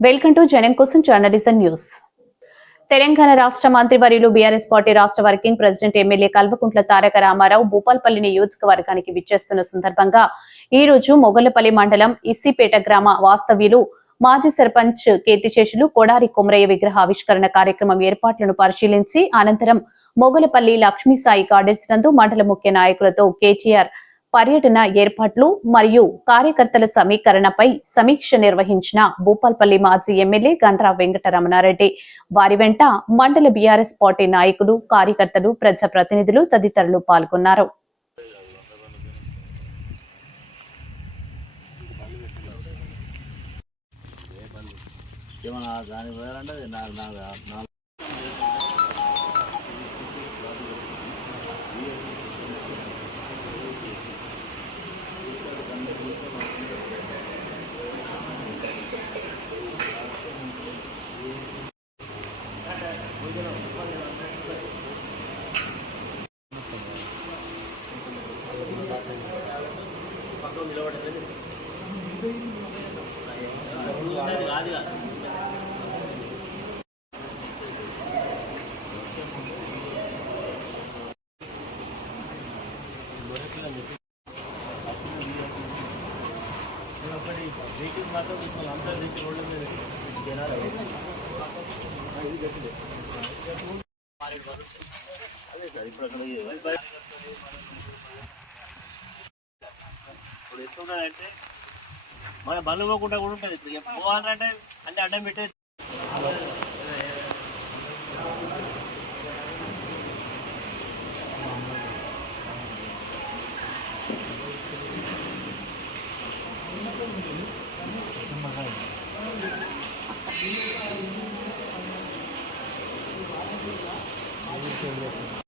Welcome to జనం కోసం journalism news. Telangana రాష్ట్ర మంత్రివర్యులు బీఆర్ఎస్ పార్టీ రాష్ట్ర working president MLA Kalvakuntla Taraka Rama Rao Bhupalpally నియోజకవర్గానికి విచ్చేస్తున్న సందర్భంగా ఈ రోజు మొగలపల్లి మండలం ఇస్సిపేట గ్రామ వాస్తవ్యులు మాజీ సర్పంచ్ కీర్తిశేషులు కొడారి కొమరయ్య విగ్రహ ఆవిష్కరణ కార్యక్రమం ఏర్పాట్లను పరిశీలించి అనంతరం మొగలపల్లి లక్ష్మీ సాయి గార్డెన్స్ నందు మండల ముఖ్య నాయకులతో కేటీఆర్ పర్యటన ఏర్పాట్లు మరియు కార్యకర్తల సమీకరణపై సమీక్ష నిర్వహించిన భూపాల్పల్లి మాజీ ఎమ్మెల్యే గండ్రా వెంకటరమణారెడ్డి. వారి వెంట మండల బీఆర్ఎస్ పార్టీ నాయకులు కార్యకర్తలు ప్రజాప్రతినిధులు తదితరులు పాల్గొన్నారు. ఏమన్నా దాని పోయాలంటే వెహికల్ మాత్రం నా నా అదే సార్ ఇప్పుడు అక్కడ ఇప్పుడు ఎట్లుంటుందంటే మన బండ్లు పోకుండా కూడా ఉంటుంది ఇప్పుడు ఇక పోవాలంటే అంటే అడ్డం Gracias.